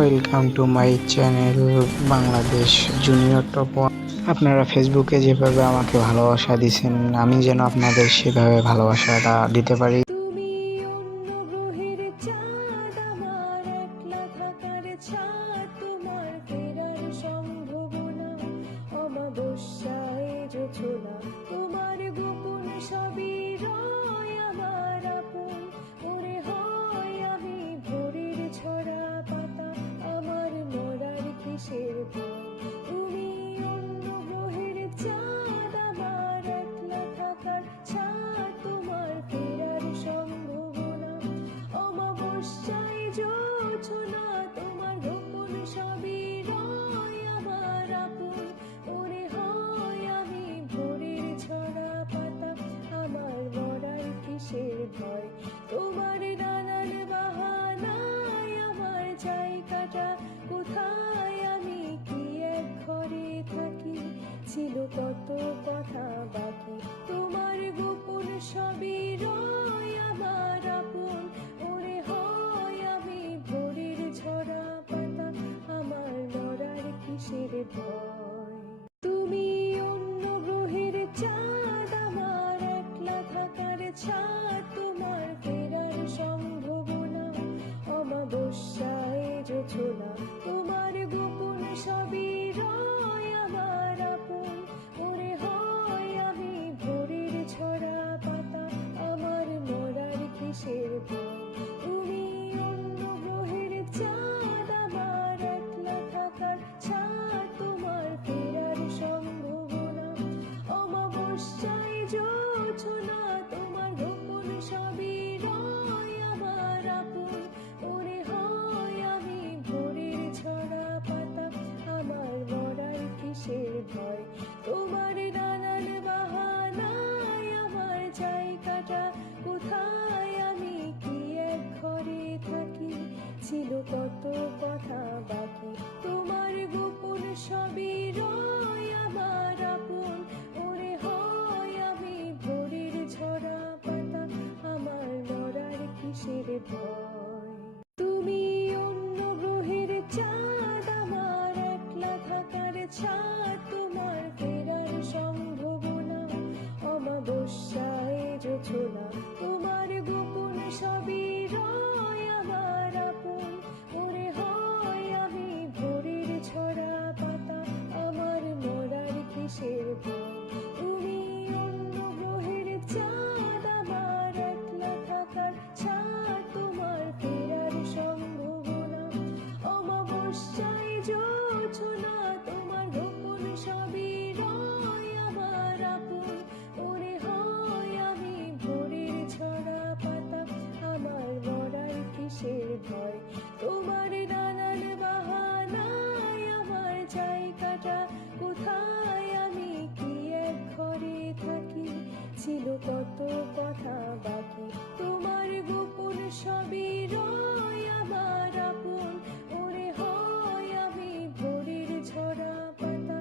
Welcome to my channel Bangladesh junior top one. আপনারা ফেসবুকে যেভাবে আমাকে ভালোবাসা দিচ্ছেন, আমি যেন আপনাদের সেভাবে ভালোবাসাটা দিতে পারি। তুমি অন্য গ্রহের চাঁদ, আমার একলা থাকার ছাদ, তোমার ফেরার সম্ভাবনা অমাবস্যায় জোছনা, তোমার গোপন সবই রয় আমার আপন, ওরে হয় আমি ভোরের ঝরা পাতা, আমার মরার কিসের ভয়। তুমি অন্য গ্রহের চাঁদ, আমার একলা থাকার ছাদ, তোমার ফেরার সম্ভাবনা অমাবস্যায় জোছনা, তোমার গোপন সবই রয় আমার আপন, ওরে হয় আমি ভোরের ঝরা পাতা, আমার মরার কিসের ভয়। তোমার নানান বাহানায় আমার জায়গাটা কোথায়, আমি কি এক ঘরে থাকি, ছিল কত কথা বাকি, তোমার গোপন সবই রয় আমার আপন, ওরে হয় আমি ভোরের ঝরা পাতা, আমার মরার কিসের ভয়। তুমি অন্য গ্রহের চাঁদ, আমার একলা থাকার ছাদ, তোমার ফেরার সম্ভাবনা অমাবস্যায় জোছনা, তোমার গোপন সবই রয় আমার আপন, ওরে হয় আমি ভোরের ঝরা পাতা, আমার মরার কিসের ভয়। তুমি অন্য গ্রহের চাঁদ, আমার একলা থাকার ছাদ, তোমার ফেরার সম্ভাবনা অমাবস্যায় জোছনা, তোমার গোপন সবই রয় আমার আপন, ওরে হয় আমি ভোরের ঝরা পাতা, আমার মরার কিসের ভয়। তোমার নানান বাহানায় আমার জায়গাটা কোথায়, আমি কি এক ঘরে থাকি, ছিল কত কথা বাকি, তোমার গোপন সবই রয় আমার আপন, ওরে হয় আমি ভোরের ঝরা পাতা, আমার মরার কিসের ভয়। তুমি অন্য গ্রহের চাঁদ, আমার একলা থাকার ছাদ, তোমার ফেরার সম্ভাবনা অমাবস্যায় জোছনা, তোমার গোপন সবই রয় আমার আপন, ওরে হয় আমি ভোরের ঝরা পাতা, আমার মরার কিসের ভয়। তুমি অন্য গ্রহের চাঁদ, আমার একলা থাকার ছাদ, তোমার ফেরার সম্ভাবনা অমাবস্যায় জোছনা, তোমার গোপন সবই রয় আমার আপন, ওরে হয় আমি ভোরের ঝরা পাতা, আমার মরার কিসের ভয়। তোমার নানান বাহানায় আমার জায়গাটা কোথায়, আমি কি এক ঘরে থাকি, ছিল কত কথা বাকি, তোমার গোপন সবই রয় আমার আপন, ওরে হয় আমি ভোরের ঝরা পাতা,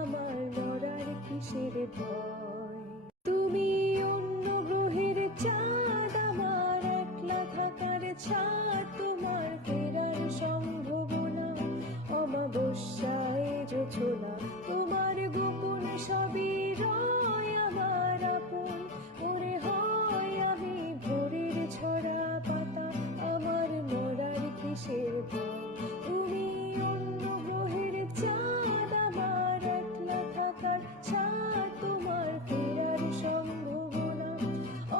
আমার মরার কিসের ভয়। তুমি অন্য গ্রহের চাঁদ, আমার একলা থাকার ছাদ, তোমার ফেরার সম্ভাবনা অমাবস্যায় জোছনা, তোমার গোপন সবই রয় আমার আপন, ওরে হয় আমি ভোরের ঝরা পাতা, আমার মরার কিসের ভয়। তুমি অন্য গ্রহের চাঁদ, আমার একলা থাকার ছাদ, তোমার ফেরার সম্ভাবনা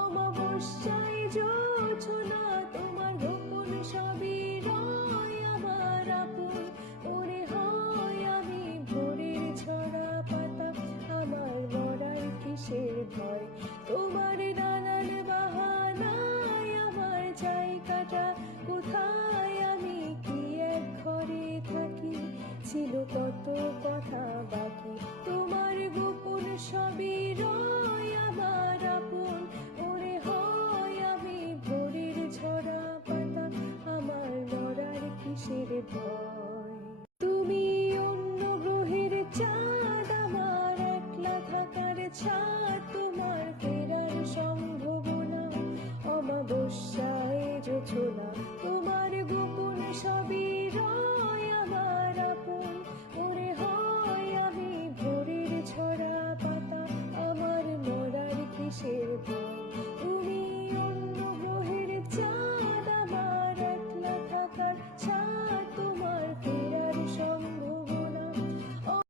অমাবস্যায় জোছনা, তোমার গোপন সবই রয় আমার আপন, ওরে হয় আমি ভোরের ঝরা পাতা, আমার মরার কিসের ভয়। তোমার নানান বাহানায় আমার জায়গাটা কোথায়, আমি কি এক ঘরে থাকি, ছিল কত কথা বাকি, তোমার গোপন সবই রয় আমার আপন, ওরে হয় আমি ভোরের ঝরা পাতা, আমার মরার কিসের ভয়।